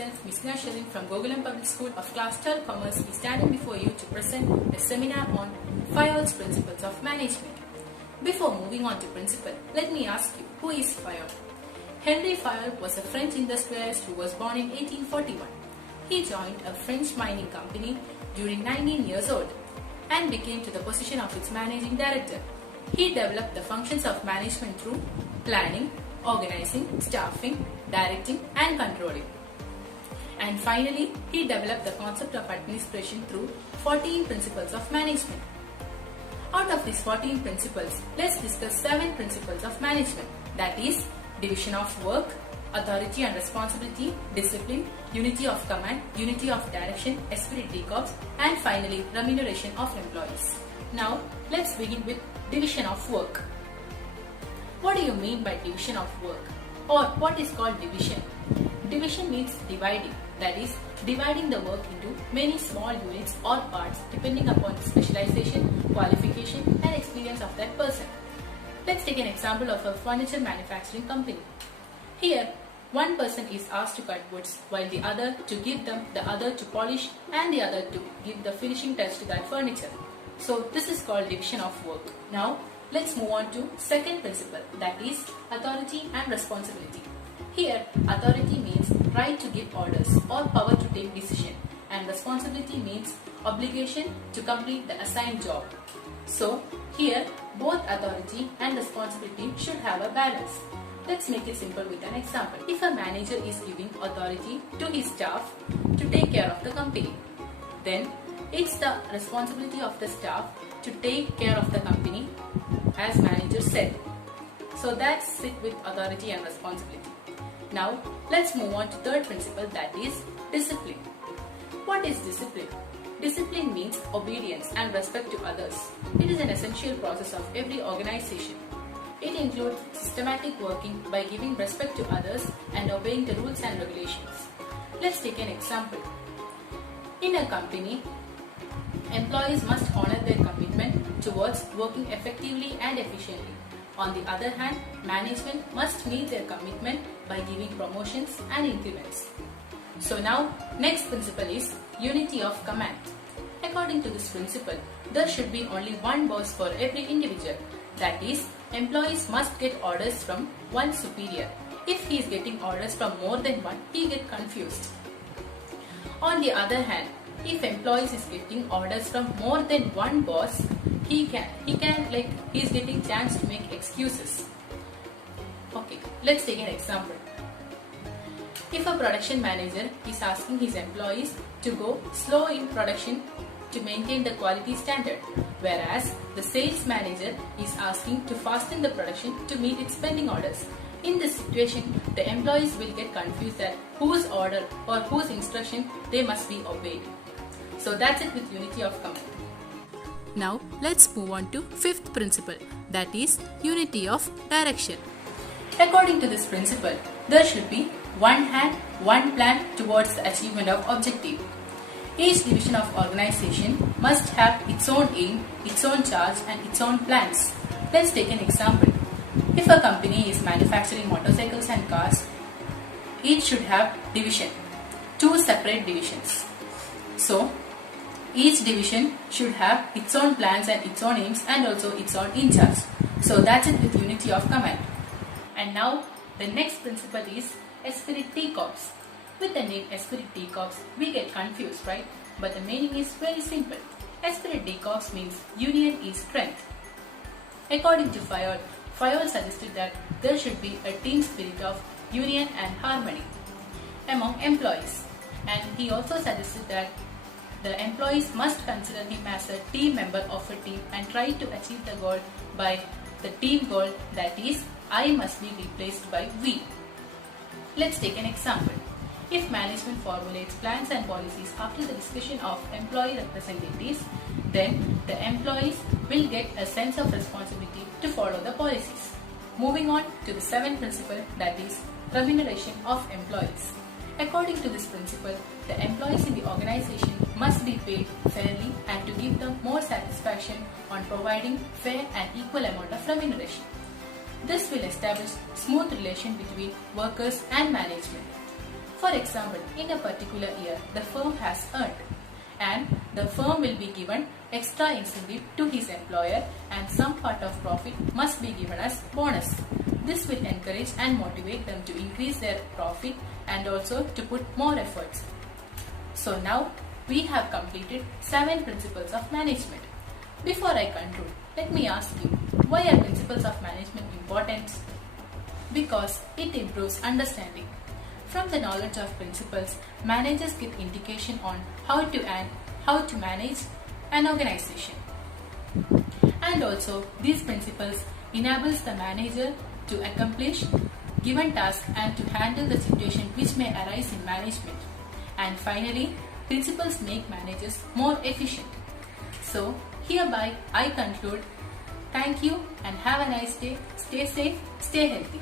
myself, Misna Sherin from Gokulam Public School of Class 12 Commerce is standing before you to present a seminar on Fayol'S Principles of Management. Before moving on to principle, let me ask you, who is Fayol? Henry Fayol was a French industrialist who was born in 1841. He joined a French mining company during 19 years old and became to the position of its managing director. He developed the functions of management through planning, organizing, staffing, directing and controlling. And finally, he developed the concept of administration through 14 principles of management. Out of these 14 principles, let's discuss 7 principles of management. That is, division of work, authority and responsibility, discipline, unity of command, unity of direction, Espirit decops, and finally, remuneration of employees. Now, let's begin with division of work. What do you mean by division of work? Or what is called division? Division means dividing. That is, dividing the work into many small units or parts depending upon the specialization, qualification and experience of that person. Let's take an example of a furniture manufacturing company. Here, one person is asked to cut woods while the other to give them, the other to polish and the other to give the finishing touch to that furniture. So this is called division of work. Now, let's move on to second principle, that is authority and responsibility. Here, authority means right to give orders or power to take decision, and responsibility means obligation to complete the assigned job. So, here both authority and responsibility should have a balance. Let's make it simple with an example. If a manager is giving authority to his staff to take care of the company, then it's the responsibility of the staff to take care of the company as manager said. So that's it with authority and responsibility. Now let's move on to third principle, that is discipline. What is discipline? Discipline means obedience and respect to others. It is an essential process of every organization. It includes systematic working by giving respect to others and obeying the rules and regulations. Let's take an example. In a company, employees must honor their commitment towards working effectively and efficiently. On the other hand, management must meet their commitment by giving promotions and increments. So now, next principle is unity of command. According to this principle, there should be only one boss for every individual. That is, employees must get orders from one superior. If he is getting orders from more than one, he gets confused. On the other hand, if employees is getting orders from more than one boss, he is getting chance to make excuses. Okay, let's take an example. If a production manager is asking his employees to go slow in production to maintain the quality standard, whereas the sales manager is asking to fasten the production to meet its pending orders. In this situation, the employees will get confused at whose order or whose instruction they must be obeyed. So that's it with unity of command. Now let's move on to fifth principle, that is unity of direction. According to this principle, there should be one hand, one plan towards the achievement of objective. Each division of organization must have its own aim, its own charge and its own plans. Let's take an example. If a company is manufacturing motorcycles and cars, each should have division, 2 separate divisions. So, each division should have its own plans and its own aims and also its own in charge. So that's it with unity of command. And now the next principle is Espirit decops. With the name Espirit decops, we get confused, right? But the meaning is very simple. Espirit decops means union is strength. According to Fayol, Fayol suggested that there should be a team spirit of union and harmony among employees. And he also suggested that the employees must consider him as a team member of a team and try to achieve the goal by the team goal, that is, I must be replaced by we. Let's take an example. If management formulates plans and policies after the discussion of employee representatives, then the employees will get a sense of responsibility to follow the policies. Moving on to the seventh principle, that is remuneration of employees. According to this principle, the employees in the organization must be paid fairly and to give them more satisfaction on providing fair and equal amount of remuneration. This will establish smooth relation between workers and management. For example, in a particular year, the firm has earned and the firm will be given extra incentive to his employer and some part of profit must be given as bonus. This will encourage and motivate them to increase their profit and also to put more efforts. So now we have completed 7 principles of management. Before I conclude, let me ask you, why are principles of management important? Because it improves understanding. From the knowledge of principles, managers get indication on how to manage an organization. And also, these principles enables the manager to accomplish given tasks and to handle the situation which may arise in management. And finally, principles make managers more efficient. So, hereby I conclude. Thank you and have a nice day. Stay safe, stay healthy.